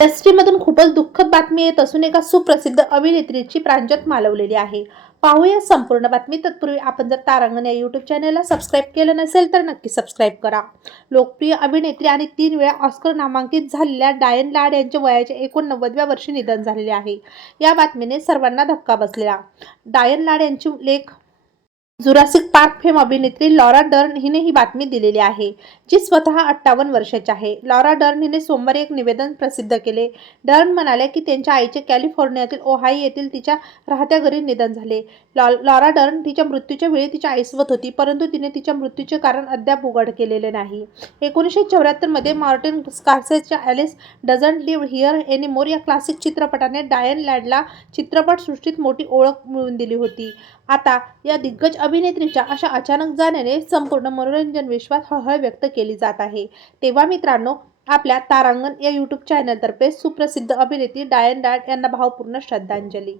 इंडस्ट्रीमधून खूपच दुःखद बातमी येत असून एका सुप्रसिद्ध अभिनेत्रीची प्रांजत मालवलेली आहे. पाहूया संपूर्ण बातमी. तत्पूर्वी आपण जर तारांगण या यूट्यूब चॅनलला सबस्क्राईब केलं नसेल तर नक्की सबस्क्राईब करा. लोकप्रिय अभिनेत्री आणि तीन वेळा ऑस्कर नामांकित झालेल्या डायन लाड यांच्या वयाच्या एकोणनव्वदव्या वर्षी निधन झालेले आहे. या बातमीने सर्वांना धक्का बसलेला. डायन लाड यांची लेख जुरासिक पार्क फेम अभिनेत्री लॉरा डर्न हिने ही बातमी दिलेली आहे जी स्वतः अठ्ठावन्न वर्षाची आहे. लॉरा डर्न हिने सोमवारी एक निवेदन प्रसिद्ध केले. डर्न म्हणाल्या की त्यांच्या आईचे कॅलिफोर्नियातील ओहाई येथील तिच्या राहत्या घरी निधन झाले. लॉ लॉरा डर्न तिच्या मृत्यूच्या वेळी तिच्या आईसोबत होती परंतु तिने तिच्या मृत्यूचे कारण अद्याप उघड केलेले नाही. एकोणीसशे चौऱ्याहत्तरमध्ये Martin स्कार्सेसच्या Alice doesn't live here anymore या क्लासिक चित्रपटाने डायन लॅडला चित्रपटसृष्टीत मोठी ओळख मिळवून दिली होती. आता या दिग्गज अभिनेत्रीच्या अशा अचानक जाण्याने संपूर्ण मनोरंजन विश्वात हळहळ व्यक्त केली जात आहे. तेव्हा मित्रांनो आपल्या तारांगण या यूट्यूब चॅनलतर्फे सुप्रसिद्ध अभिनेत्री डायन डॅड यांना भावपूर्ण श्रद्धांजली.